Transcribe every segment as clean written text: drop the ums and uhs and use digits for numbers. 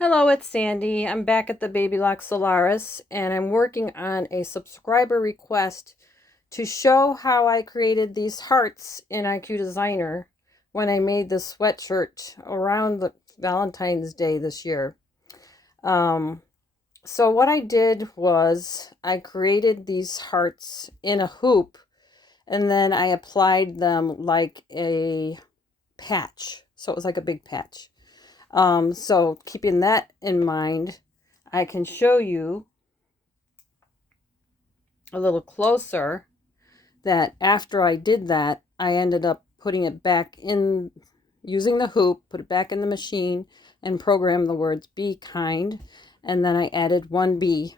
Hello, it's Sandy. I'm back at the Babylock Solaris and I'm working on a subscriber request to show how I created these hearts in IQ Designer when I made this sweatshirt around the Valentine's Day this year. So what I did was I created these hearts in a hoop and then I applied them like a patch. So it was like a big patch. So keeping that in mind, I can show you a little closer that after I did that, I ended up putting it back in, using the hoop, put it back in the machine and program the words "be kind." And then I added one bee.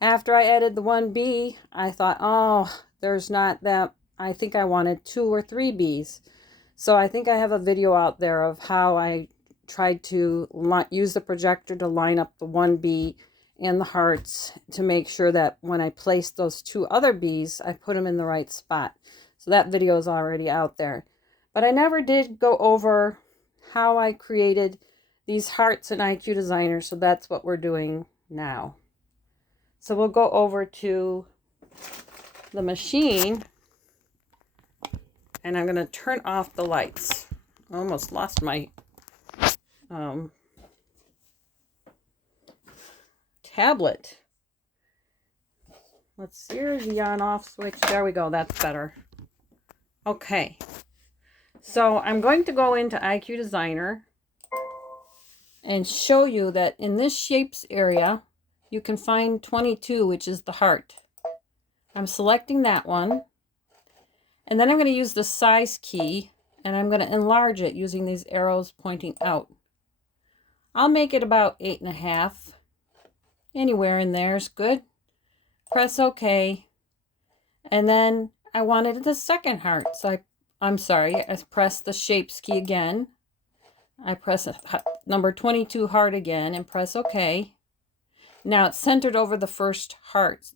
After I added the one bee, I thought, oh, there's not that. I think I wanted 2 or 3 bees. So I think I have a video out there of how I tried to use the projector to line up the one bee and the hearts to make sure that when I placed those 2 other bees, I put them in the right spot. So that video is already out there. But I never did go over how I created these hearts in IQ Designer, so that's what we're doing now. So we'll go over to the machine and I'm going to turn off the lights. I almost lost my tablet. Let's see, here's the on off switch. There we go. That's better. Okay. So I'm going to go into IQ Designer and show you that in this shapes area, you can find 22, which is the heart. I'm selecting that one. And then I'm going to use the size key and I'm going to enlarge it using these arrows pointing out. I'll make it about 8.5. Anywhere in there is good. Press OK. And then I wanted the second heart. So I press the shapes key again. I press number 22 heart again and press OK. Now it's centered over the first heart.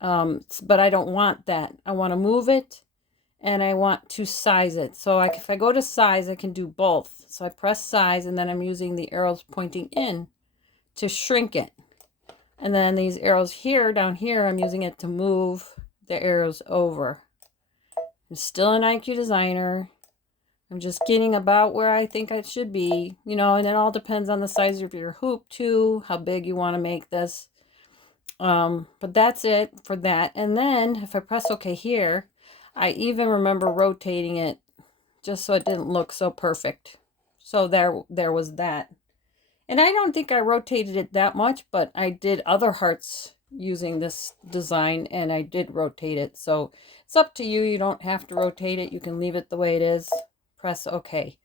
But I don't want that. I want to move it and I want to size it. So if I go to size, I can do both. So I press size and then I'm using the arrows pointing in to shrink it. And then these arrows here, down here, I'm using it to move the arrows over. I'm still in IQ Designer. I'm just getting about where I think I should be, you know, and it all depends on the size of your hoop too, how big you want to make this. But that's it for that. And then if I press OK here, I even remember rotating it just so it didn't look so perfect. So there was that. And I don't think I rotated it that much, but I did other hearts using this design and I did rotate it. So it's up to you. You don't have to rotate it. You can leave it the way it is. Press OK.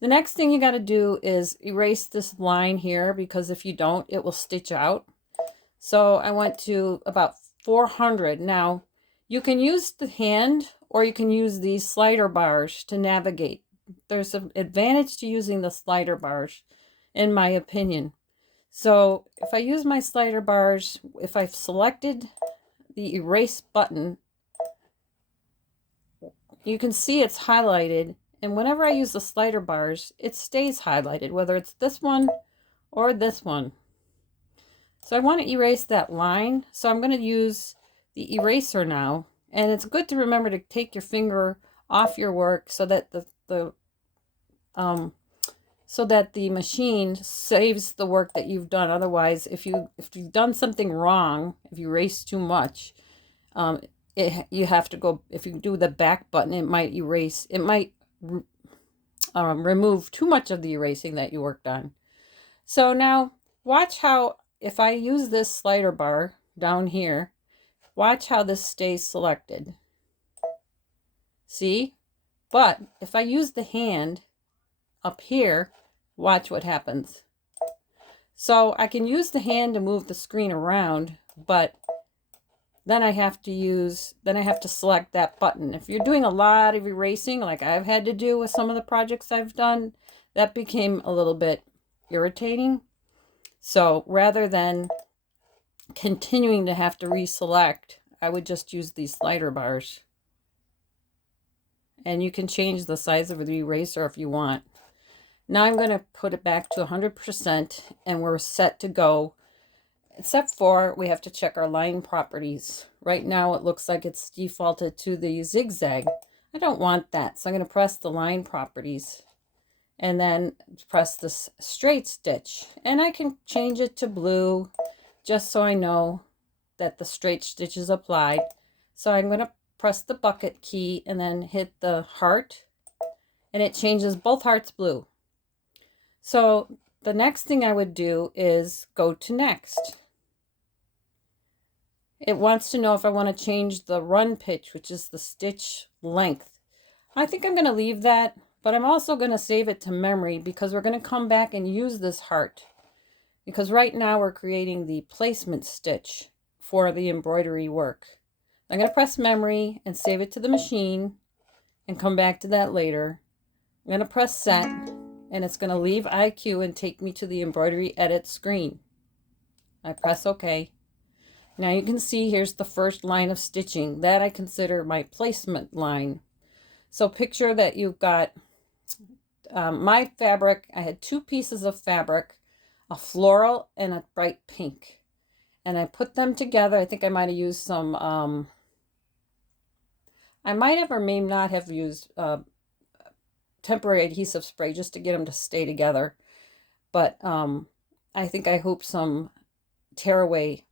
The next thing you got to do is erase this line here because if you don't, it will stitch out. So I went to about 400. Now you can use the hand or you can use these slider bars to navigate. There's an advantage to using the slider bars, in my opinion. So if I use my slider bars, if I've selected the erase button, you can see it's highlighted. And whenever I use the slider bars, it stays highlighted, whether it's this one or this one. So I want to erase that line. So I'm going to use the eraser now. And it's good to remember to take your finger off your work so that the machine saves the work that you've done. Otherwise, if you've done something wrong, if you erase too much, you have to go. If you do the back button, it might erase. It might remove too much of the erasing that you worked on. So now watch how, if I use this slider bar down here, watch how this stays selected. See? But if I use the hand up here, watch what happens. So I can use the hand to move the screen around, but then I have to select that button. If you're doing a lot of erasing, like I've had to do with some of the projects I've done, that became a little bit irritating. So rather than continuing to have to reselect, I would just use these slider bars. And you can change the size of the eraser if you want. Now I'm going to put it back to 100% and we're set to go. Except for we have to check our line properties. Right now it looks like it's defaulted to the zigzag. I don't want that, so I'm going to press the line properties and then press this straight stitch. And I can change it to blue just so I know that the straight stitch is applied. So I'm going to press the bucket key and then hit the heart, and it changes both hearts blue. So the next thing I would do is go to next. It wants to know if I want to change the run pitch, which is the stitch length. I think I'm going to leave that, but I'm also going to save it to memory because we're going to come back and use this heart. Because right now we're creating the placement stitch for the embroidery work. I'm going to press memory and save it to the machine and come back to that later. I'm going to press set, and it's going to leave IQ and take me to the embroidery edit screen. I press OK. Now you can see here's the first line of stitching. That I consider my placement line. So picture that you've got my fabric. I had 2 pieces of fabric, a floral and a bright pink. And I put them together. I think I might have used some, I might have or may not have used temporary adhesive spray just to get them to stay together. But I think I hooped some tearaway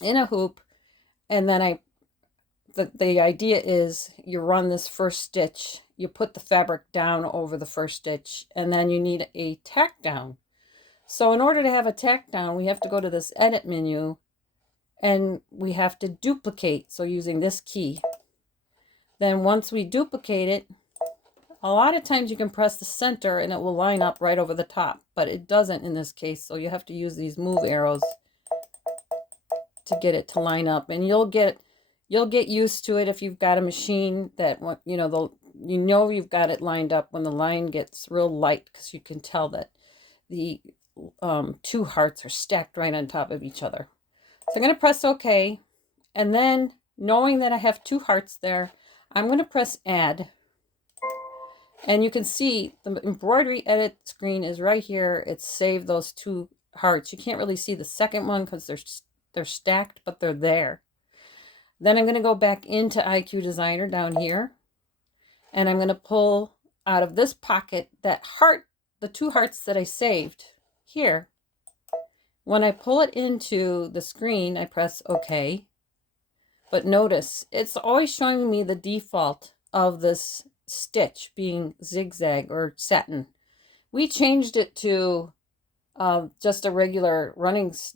in a hoop, and then the idea is you run this first stitch, you put the fabric down over the first stitch, and then you need a tack down. So in order to have a tack down, we have to go to this edit menu and we have to duplicate, so using this key. Then once we duplicate it, a lot of times you can press the center and it will line up right over the top, but it doesn't in this case, so you have to use these move arrows to get it to line up. And you'll get used to it if you've got a machine that you've got it lined up when the line gets real light, because you can tell that the 2 hearts are stacked right on top of each other. So I'm going to press OK, and then knowing that I have 2 hearts there, I'm going to press add, and you can see the embroidery edit screen is right here. It's saved those 2 hearts. You can't really see the second one because they're stacked, but they're there. Then I'm going to go back into IQ Designer down here, and I'm going to pull out of this pocket that heart, the 2 hearts that I saved here. When I pull it into the screen, I press OK. But notice, it's always showing me the default of this stitch being zigzag or satin. We changed it to just a regular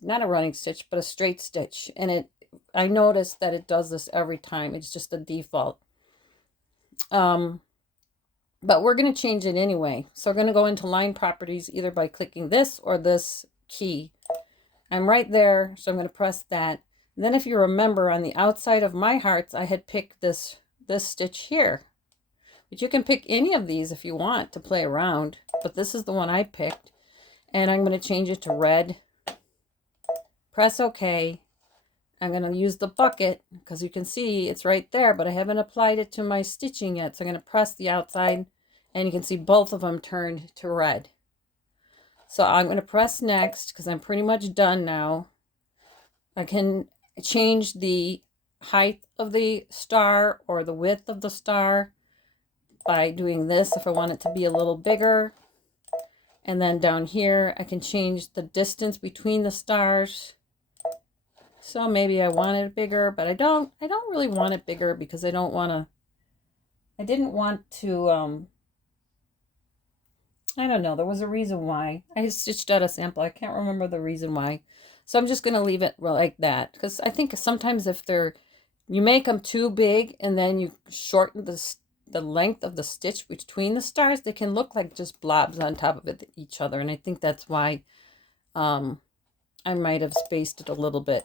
not a running stitch, but a straight stitch. And I noticed that it does this every time. It's just a default. But we're going to change it anyway. So we're going to go into line properties either by clicking this or this key. I'm right there, so I'm going to press that. And then if you remember, on the outside of my hearts, I had picked this stitch here. But you can pick any of these if you want to play around. But this is the one I picked. And I'm going to change it to red. Press OK. I'm going to use the bucket because you can see it's right there, but I haven't applied it to my stitching yet. So I'm going to press the outside, and you can see both of them turned to red. So I'm going to press next because I'm pretty much done now. I can change the height of the star or the width of the star by doing this if I want it to be a little bigger. And then down here, I can change the distance between the stars. So maybe I want it bigger, but I don't really want it bigger because I didn't want to, I don't know. There was a reason why. I stitched out a sample. I can't remember the reason why. So I'm just going to leave it like that. Because I think sometimes if you make them too big and then you shorten the length of the stitch between the stars, they can look like just blobs on top of each other. And I think that's why I might have spaced it a little bit.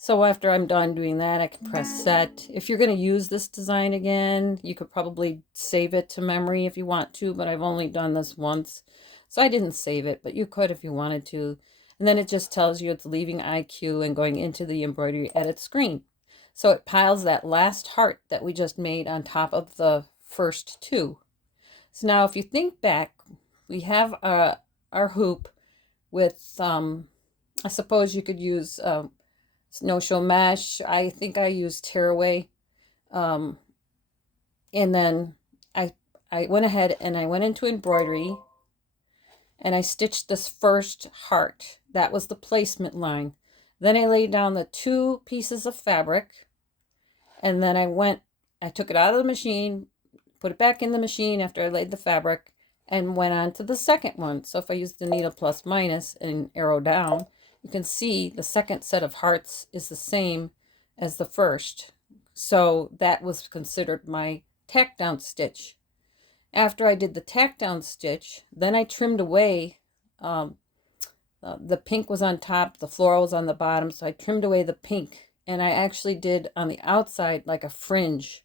So after I'm done doing that, I can press set. If you're going to use this design again, you could probably save it to memory if you want to, but I've only done this once. So I didn't save it, but you could if you wanted to. And then it just tells you it's leaving IQ and going into the embroidery edit screen. So it piles that last heart that we just made on top of the first 2. So now if you think back, we have our hoop with, I suppose you could use no-show mesh. I think I used tearaway. And then I went ahead and I went into embroidery and I stitched this first heart. That was the placement line. Then I laid down the 2 pieces of fabric, and then I took it out of the machine, put it back in the machine after I laid the fabric, and went on to the second one. So if I use the needle plus minus and arrow down, you can see the second set of hearts is the same as the first. So that was considered my tack down stitch. After I did the tack down stitch, then I trimmed away, the pink was on top, the floral was on the bottom, so I trimmed away the pink, and I actually did on the outside like a fringe.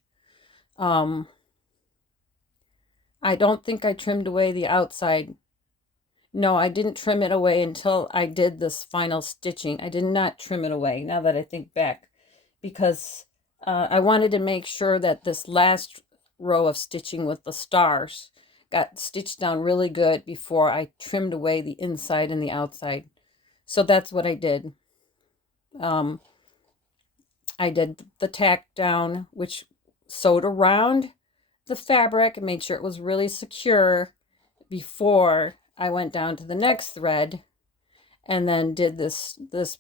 I don't think I trimmed away the outside. No, I didn't trim it away until I did this final stitching. I did not trim it away, now that I think back, because I wanted to make sure that this last row of stitching with the stars got stitched down really good before I trimmed away the inside and the outside. So that's what I did. I did the tack down, which sewed around the fabric and made sure it was really secure before I went down to the next thread, and then did this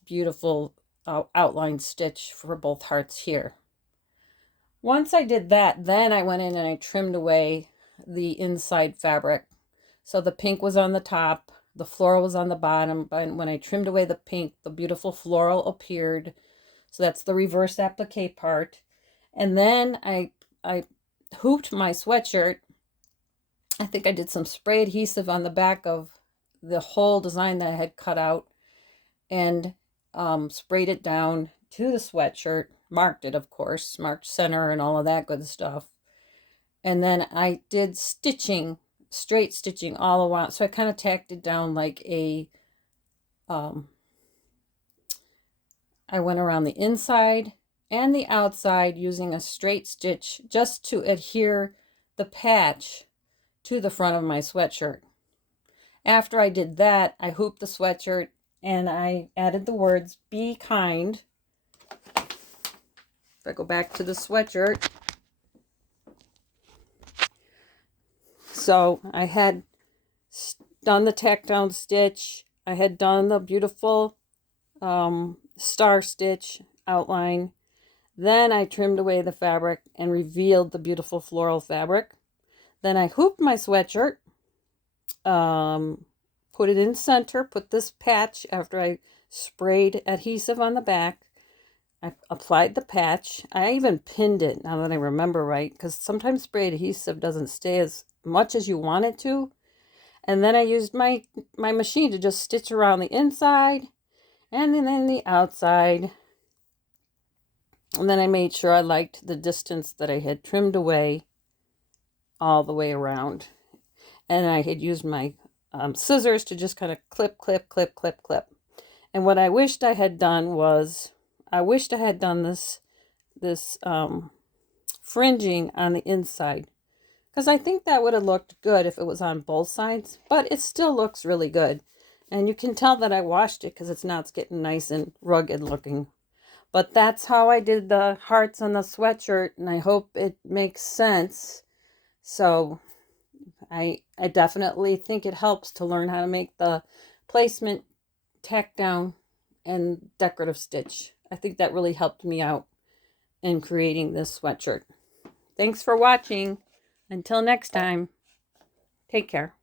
beautiful outline stitch for both hearts here. Once I did that, then I went in and I trimmed away the inside fabric. So the pink was on the top, the floral was on the bottom, but when I trimmed away the pink, the beautiful floral appeared. So that's the reverse applique part. And then I hooped my sweatshirt. I think I did some spray adhesive on the back of the whole design that I had cut out, and sprayed it down to the sweatshirt, marked it, of course, marked center and all of that good stuff. And then I did stitching, straight stitching all around. So I kind of tacked it down like a, I went around the inside and the outside using a straight stitch just to adhere the patch to the front of my sweatshirt. After I did that, I hooped the sweatshirt and I added the words, "Be kind." If I go back to the sweatshirt. So I had done the tack down stitch. I had done the beautiful star stitch outline. Then I trimmed away the fabric and revealed the beautiful floral fabric. Then I hooped my sweatshirt, put it in center, put this patch after I sprayed adhesive on the back. I applied the patch. I even pinned it, now that I remember right, because sometimes spray adhesive doesn't stay as much as you want it to. And then I used my machine to just stitch around the inside and then the outside. And then I made sure I liked the distance that I had trimmed away all the way around. And I had used my scissors to just kind of clip, clip, clip, clip, clip. And what I wished I had done was, I wished I had done this fringing on the inside, because I think that would have looked good if it was on both sides, but it still looks really good. And you can tell that I washed it because it's getting nice and rugged looking. But that's how I did the hearts on the sweatshirt, and I hope it makes sense. So I definitely think it helps to learn how to make the placement, tack down, and decorative stitch. I think that really helped me out in creating this sweatshirt. Thanks for watching. Until next time, take care.